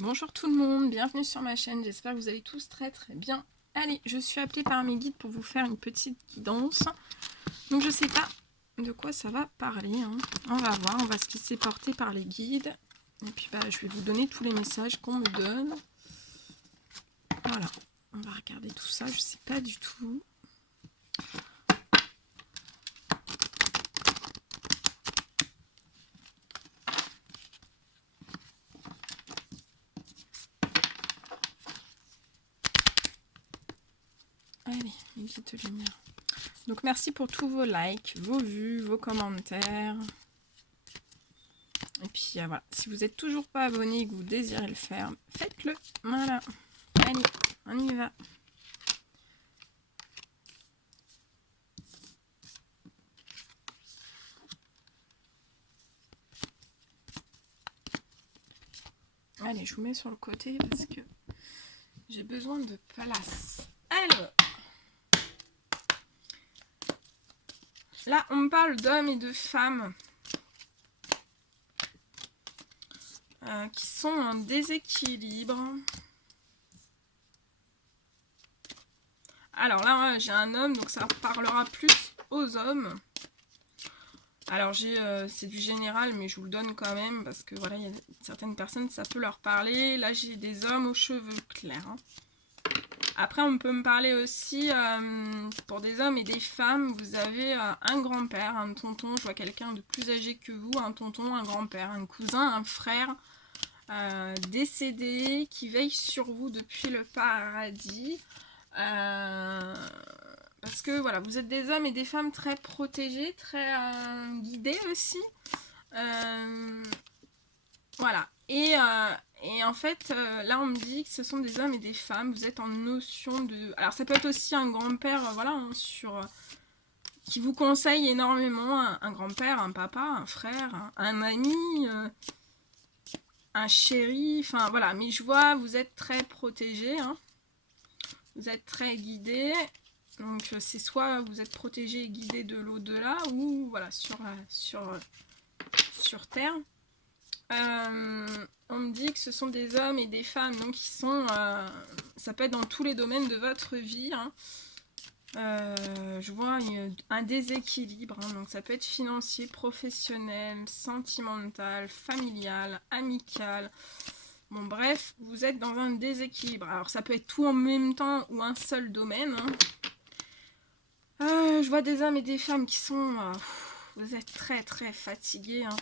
Bonjour tout le monde, bienvenue sur ma chaîne, j'espère que vous allez tous très bien. Allez, je suis appelée par mes guides pour vous faire une petite guidance. Donc je sais pas de quoi ça va parler, hein. On va voir, on va se laisser porter par les guides. Et puis je vais vous donner tous les messages qu'on me donne. Voilà, on va regarder tout ça, je sais pas du tout. Allez, les guides de lumière. Donc merci pour tous vos likes, vos vues, vos commentaires. Et puis voilà, si vous n'êtes toujours pas abonné et que vous désirez le faire, faites-le. Voilà. Allez, on y va. Allez, je vous mets sur le côté parce que j'ai besoin de place. Alors, là, on me parle d'hommes et de femmes qui sont en déséquilibre. Alors là, j'ai un homme, donc ça parlera plus aux hommes. Alors c'est du général, mais je vous le donne quand même parce que voilà, il y a certaines personnes, ça peut leur parler. Là, j'ai des hommes aux cheveux clairs. Hein. Après, on peut me parler aussi, pour des hommes et des femmes, vous avez un grand-père, un tonton, je vois quelqu'un de plus âgé que vous, un tonton, un grand-père, un cousin, un frère décédé qui veille sur vous depuis le paradis. Parce que voilà, vous êtes des hommes et des femmes très protégés, très guidés aussi. Voilà. Et en fait, là, on me dit que ce sont des hommes et des femmes. Vous êtes en notion de... Alors, ça peut être aussi un grand-père, voilà, hein, qui vous conseille énormément. Un grand-père, un papa, un frère, un ami, un chéri. Enfin, voilà. Mais je vois, vous êtes très protégés. Hein. Vous êtes très guidés. Donc, c'est soit vous êtes protégés et guidés de l'au-delà ou, voilà, sur Terre. On me dit que ce sont des hommes et des femmes, donc qui sont, ça peut être dans tous les domaines de votre vie. Hein. Je vois un déséquilibre, hein, donc ça peut être financier, professionnel, sentimental, familial, amical. Bon bref, vous êtes dans un déséquilibre. Alors ça peut être tout en même temps ou un seul domaine. Hein. Je vois des hommes et des femmes qui sont... vous êtes très fatigués. Hein.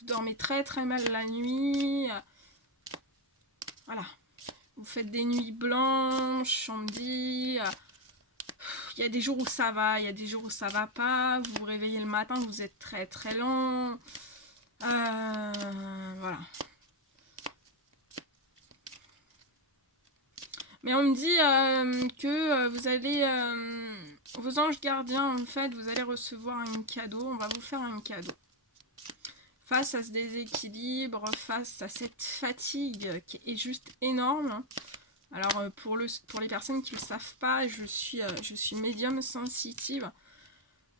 Vous dormez très mal la nuit. Voilà. Vous faites des nuits blanches, on me dit. Il y a des jours où ça va, il y a des jours où ça va pas. Vous vous réveillez le matin, vous êtes très lent. Voilà. Mais on me dit que vous allez... vos anges gardiens, en fait, vous allez recevoir un cadeau. On va vous faire un cadeau. Face à ce déséquilibre, face à cette fatigue qui est juste énorme. Alors pour les personnes qui ne le savent pas, je suis médium sensitive.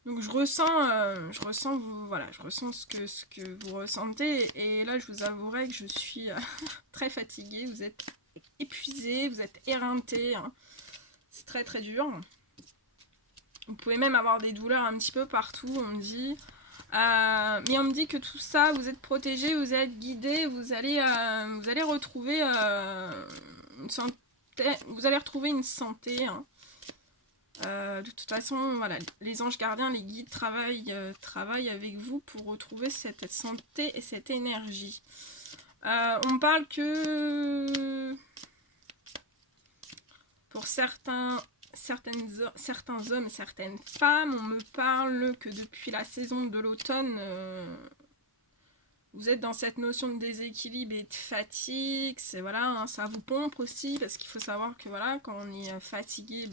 Donc je ressens vous, voilà, je ressens ce que vous ressentez. Et là, je vous avouerai que je suis très fatiguée. Vous êtes épuisé, vous êtes éreinté. Hein. C'est très dur. Vous pouvez même avoir des douleurs un petit peu partout, on me dit. Mais on me dit que tout ça, vous êtes protégé, vous êtes guidé, vous allez retrouver une santé, vous allez retrouver une santé. Hein. De toute façon, voilà, les anges gardiens, les guides travaillent avec vous pour retrouver cette santé et cette énergie. On parle que pour certains hommes et certaines femmes, on me parle que depuis la saison de l'automne, vous êtes dans cette notion de déséquilibre et de fatigue. C'est voilà, hein, ça vous pompe aussi parce qu'il faut savoir que voilà, quand on est fatigué,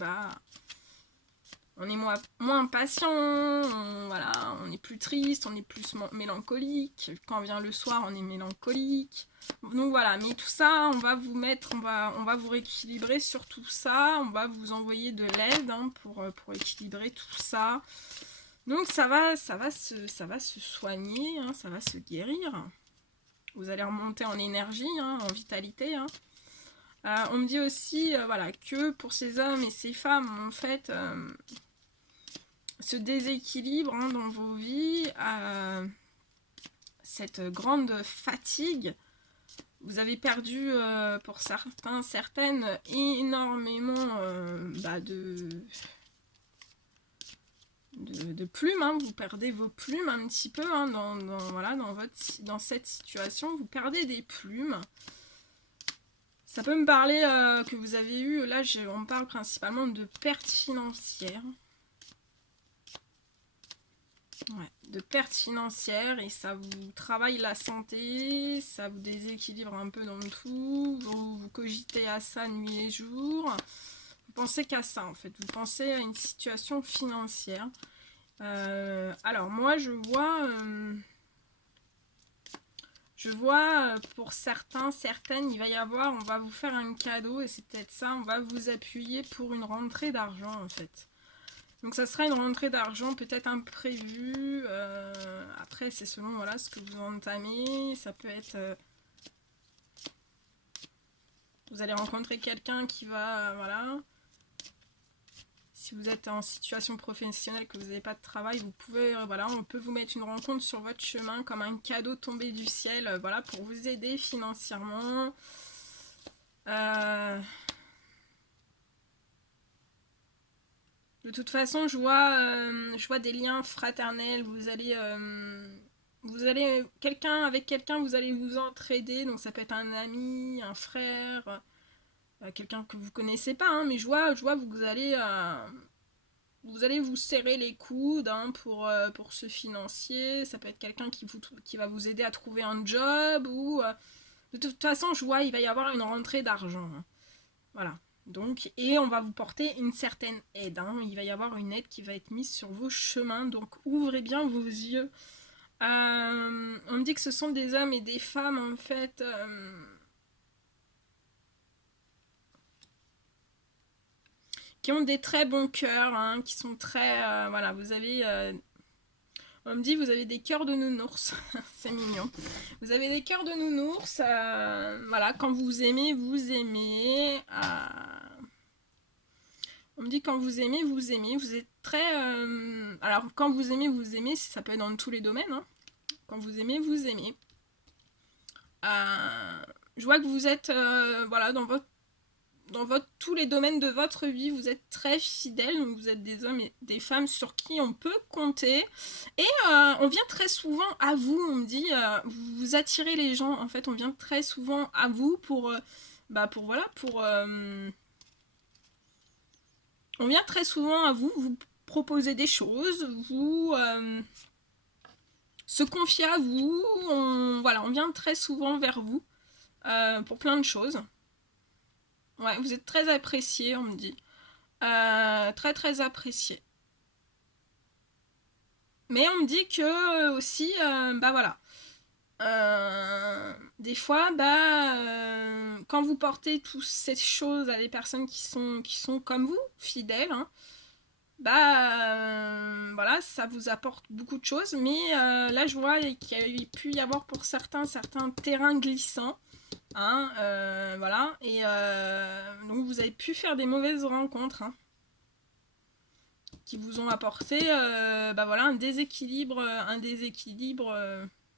on est moins patient, voilà, on est plus triste, on est plus mélancolique. Quand vient le soir, on est mélancolique. Donc voilà, mais tout ça, on va vous rééquilibrer sur tout ça. On va vous envoyer de l'aide hein, pour équilibrer tout ça. Donc ça va se soigner, hein, ça va se guérir. Vous allez remonter en énergie, hein, en vitalité. Hein. On me dit aussi voilà, que pour ces hommes et ces femmes, en fait, ce déséquilibre hein, dans vos vies, cette grande fatigue, vous avez perdu pour certains, certaines, énormément de plumes, hein. Vous perdez vos plumes un petit peu hein, voilà, dans cette situation, vous perdez des plumes. Ça peut me parler que vous avez eu, là on parle principalement de pertes financières. Ouais, de pertes financières et ça vous travaille la santé, ça vous déséquilibre un peu dans tout, vous cogitez à ça nuit et jour. Vous pensez qu'à ça en fait, vous pensez à une situation financière. Alors moi je vois pour certains, certaines, il va y avoir, on va vous faire un cadeau et c'est peut-être ça, on va vous appuyer pour une rentrée d'argent en fait. Donc ça sera une rentrée d'argent peut-être imprévue. Après c'est selon voilà, ce que vous entamez. Ça peut être... vous allez rencontrer quelqu'un qui va... voilà. Si vous êtes en situation professionnelle, que vous n'avez pas de travail, vous pouvez... voilà, on peut vous mettre une rencontre sur votre chemin comme un cadeau tombé du ciel. Voilà, pour vous aider financièrement. De toute façon, je vois des liens fraternels. Vous allez avec quelqu'un, vous allez vous entraider. Donc ça peut être un ami, un frère, quelqu'un que vous connaissez pas. Hein, mais je vois vous allez vous serrer les coudes hein, pour ce financier. Ça peut être quelqu'un qui va vous aider à trouver un job ou de toute façon, je vois il va y avoir une rentrée d'argent. Hein. Voilà. Donc, et on va vous porter une certaine aide. Hein. Il va y avoir une aide qui va être mise sur vos chemins. Donc, ouvrez bien vos yeux. On me dit que ce sont des hommes et des femmes, en fait, qui ont des très bons cœurs, hein, qui sont très... voilà, vous avez... on me dit vous avez des cœurs de nounours. C'est mignon. Vous avez des cœurs de nounours. Voilà, quand vous aimez, vous aimez. On me dit quand vous aimez, vous aimez. Vous êtes très... alors quand vous aimez, ça peut être dans tous les domaines. Hein. Quand vous aimez, vous aimez. Je vois que vous êtes voilà, dans tous les domaines de votre vie, vous êtes très fidèles. Donc vous êtes des hommes et des femmes sur qui on peut compter. Et on vient très souvent à vous. On me dit, vous attirez les gens. En fait, on vient très souvent à vous pour on vient très souvent à vous proposer des choses, vous se confier à vous, on vient très souvent vers vous pour plein de choses. Ouais, vous êtes très apprécié, on me dit. Très très apprécié. Mais on me dit que aussi, voilà. Des fois, quand vous portez toutes ces choses à des personnes qui sont comme vous, fidèles, hein, voilà, ça vous apporte beaucoup de choses, mais là je vois qu'il y a pu y avoir pour certains terrains glissants, hein, voilà, et donc vous avez pu faire des mauvaises rencontres, hein, qui vous ont apporté, voilà, un déséquilibre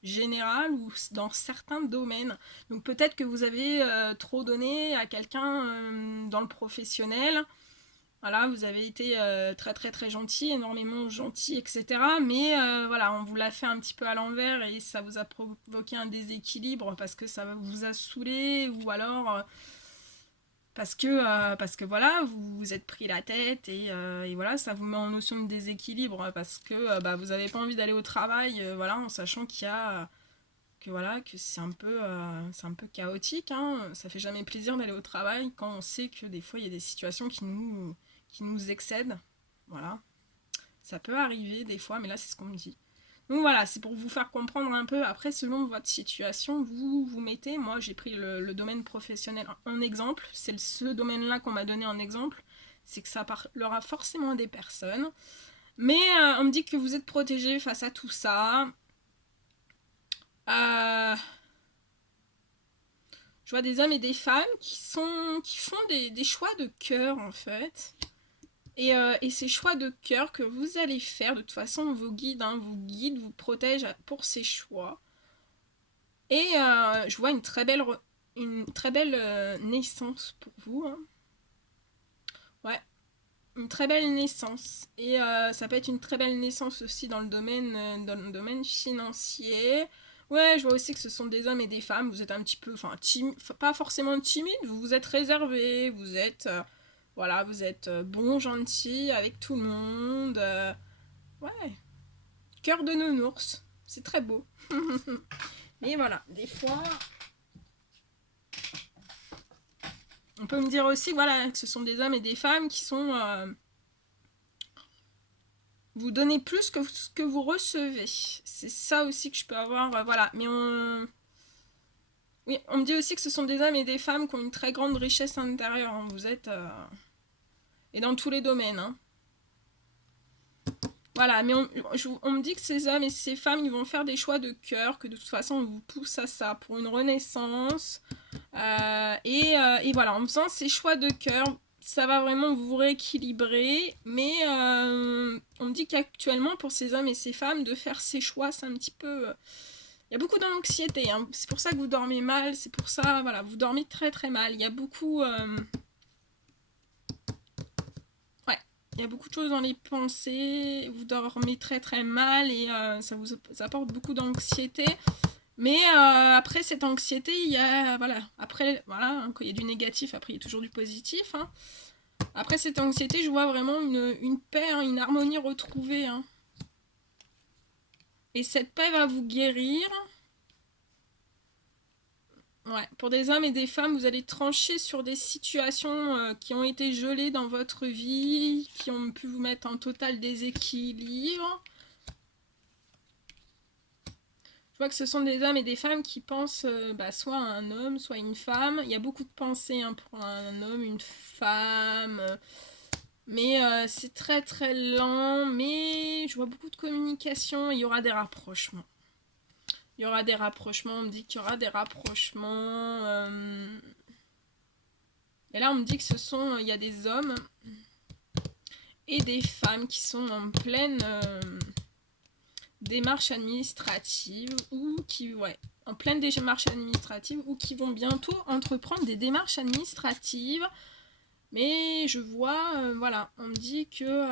général ou dans certains domaines. Donc peut-être que vous avez trop donné à quelqu'un dans le professionnel. Voilà, vous avez été très très très gentil, énormément gentil, etc. Mais voilà, on vous l'a fait un petit peu à l'envers et ça vous a provoqué un déséquilibre parce que ça vous a saoulé ou alors parce que voilà, vous vous êtes pris la tête et voilà, ça vous met en notion de déséquilibre parce que vous n'avez pas envie d'aller au travail, voilà, en sachant qu'il y a que c'est un peu chaotique, hein. Ça fait jamais plaisir d'aller au travail quand on sait que des fois il y a des situations qui nous excèdent. Voilà. Ça peut arriver des fois, mais là c'est ce qu'on me dit. Donc voilà, c'est pour vous faire comprendre un peu. Après, selon votre situation, vous mettez. Moi, j'ai pris le domaine professionnel en exemple. C'est ce domaine-là qu'on m'a donné en exemple. C'est que ça parlera forcément à des personnes. Mais on me dit que vous êtes protégé face à tout ça. vois des hommes et des femmes qui font des choix de cœur, en fait. Et ces choix de cœur que vous allez faire, de toute façon, vos guides, vous protègent pour ces choix. Et je vois une très belle, naissance pour vous. Hein. Ouais, une très belle naissance. Et ça peut être une très belle naissance aussi dans le domaine financier. Ouais, je vois aussi que ce sont des hommes et des femmes. Vous êtes un petit peu, enfin, pas forcément timide, vous êtes réservé, vous êtes, voilà, vous êtes bon, gentil avec tout le monde. Ouais, cœur de nounours, c'est très beau. Mais voilà, des fois, on peut me dire aussi, voilà, que ce sont des hommes et des femmes qui sont, vous donnez plus que ce que vous recevez. C'est ça aussi que je peux avoir, voilà. Mais oui, on me dit aussi que ce sont des hommes et des femmes qui ont une très grande richesse intérieure. Hein. Vous êtes, et dans tous les domaines. Hein. Voilà, mais on me dit que ces hommes et ces femmes, ils vont faire des choix de cœur, que de toute façon, on vous pousse à ça pour une renaissance. Et voilà, en faisant ces choix de cœur, ça va vraiment vous rééquilibrer. Mais on me dit qu'actuellement, pour ces hommes et ces femmes, de faire ces choix, c'est un petit peu... il y a beaucoup d'anxiété. Hein. C'est pour ça que vous dormez mal. C'est pour ça, voilà, vous dormez très très mal. Il y a beaucoup... ouais, il y a beaucoup de choses dans les pensées. Vous dormez très très mal et ça vous apporte beaucoup d'anxiété. Mais après cette anxiété, il y a, voilà, après, voilà, hein, quand il y a du négatif, après il y a toujours du positif. Hein. Après cette anxiété, je vois vraiment une paix, hein, une harmonie retrouvée. Hein. Et cette paix va vous guérir. Ouais, pour des hommes et des femmes, vous allez trancher sur des situations qui ont été gelées dans votre vie, qui ont pu vous mettre en total déséquilibre. Je vois que ce sont des hommes et des femmes qui pensent soit à un homme, soit à une femme. Il y a beaucoup de pensées hein, pour un homme, une femme. Mais c'est très très lent. Mais je vois beaucoup de communication. Il y aura des rapprochements. Il y aura des rapprochements. On me dit qu'il y aura des rapprochements. Et là, on me dit que il y a des hommes et des femmes qui sont en pleine... démarches administratives ou en pleine démarche administrative ou qui vont bientôt entreprendre des démarches administratives. Mais je vois, voilà, on me dit que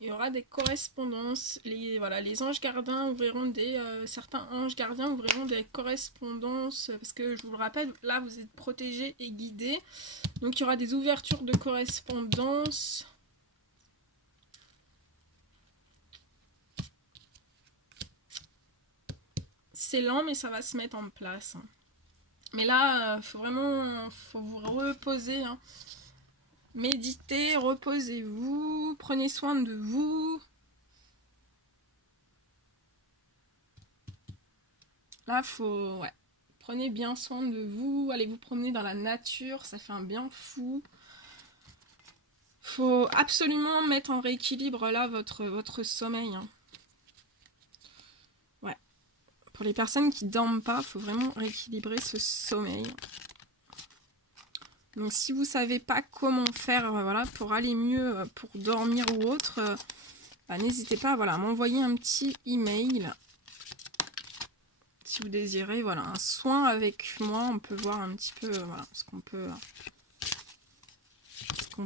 il y aura des correspondances. Les anges gardiens ouvriront certains anges gardiens ouvriront des correspondances parce que je vous le rappelle, là vous êtes protégés et guidés. Donc il y aura des ouvertures de correspondances. C'est lent, mais ça va se mettre en place. Mais là, faut vous reposer. Hein. Méditez, reposez-vous, prenez soin de vous. Là, prenez bien soin de vous. Allez vous promener dans la nature, ça fait un bien fou. Faut absolument mettre en rééquilibre là votre sommeil. Hein. Ouais. Pour les personnes qui dorment pas, faut vraiment rééquilibrer ce sommeil. Donc si vous savez pas comment faire voilà, pour aller mieux, pour dormir ou autre, n'hésitez pas à m'envoyer un petit email. Si vous désirez voilà, un soin avec moi, on peut voir un petit peu ce qu'on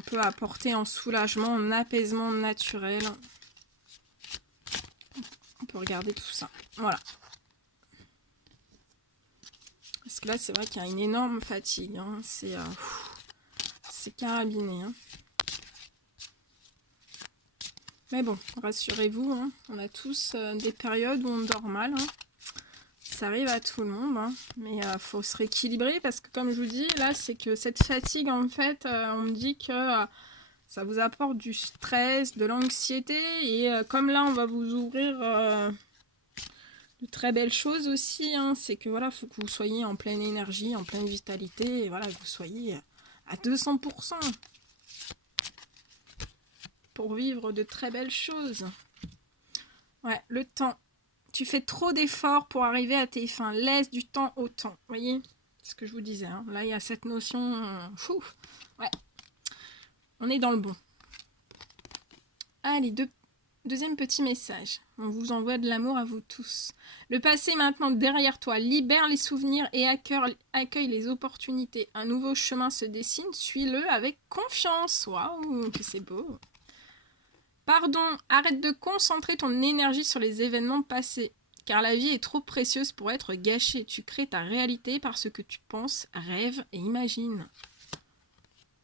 peut apporter en soulagement, en apaisement naturel. On peut regarder tout ça. Voilà. Parce que là, c'est vrai qu'il y a une énorme fatigue. Hein. C'est carabiné. Hein. Mais bon, rassurez-vous, hein. On a tous des périodes où on dort mal. Hein. Ça arrive à tout le monde. Hein. Mais il faut se rééquilibrer parce que, comme je vous dis, là, c'est que cette fatigue, en fait, on me dit que ça vous apporte du stress, de l'anxiété. Et comme là, on va vous ouvrir... de très belles choses aussi, hein, c'est que voilà, faut que vous soyez en pleine énergie, en pleine vitalité, et voilà, que vous soyez à 200% pour vivre de très belles choses. Ouais, le temps. Tu fais trop d'efforts pour arriver à tes fins. Laisse du temps au temps. Voyez, C'est ce que je vous disais. Hein. Là, il y a cette notion... ouais. On est dans le bon. Allez, deuxième petit message. On vous envoie de l'amour à vous tous. Le passé est maintenant derrière toi. Libère les souvenirs et accueille les opportunités. Un nouveau chemin se dessine. Suis-le avec confiance. Waouh, que c'est beau. Pardon, arrête de concentrer ton énergie sur les événements passés. Car la vie est trop précieuse pour être gâchée. Tu crées ta réalité par ce que tu penses, rêves et imagines.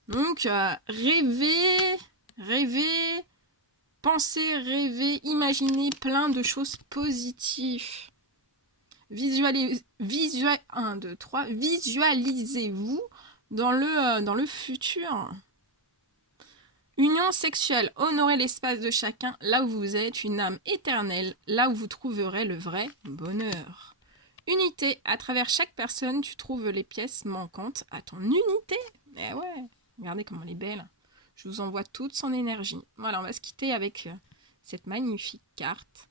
Donc, rêver, penser, rêver, imaginer plein de choses positives. Visualisez-vous dans le futur. Union sexuelle, honorez l'espace de chacun, là où vous êtes, une âme éternelle, là où vous trouverez le vrai bonheur. Unité, à travers chaque personne, tu trouves les pièces manquantes à ton unité. Eh ouais, regardez comment elle est belle. Je vous envoie toute son énergie. Voilà, on va se quitter avec cette magnifique carte.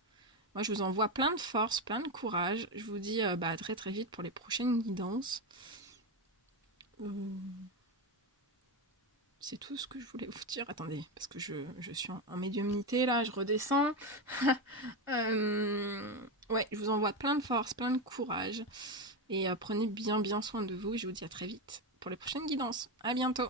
Moi, je vous envoie plein de force, plein de courage. Je vous dis à très très vite pour les prochaines guidances. C'est tout ce que je voulais vous dire. Attendez, parce que je suis en médiumnité, là, je redescends. Ouais, je vous envoie plein de force, plein de courage. Et prenez bien soin de vous. Et je vous dis à très vite pour les prochaines guidances. À bientôt.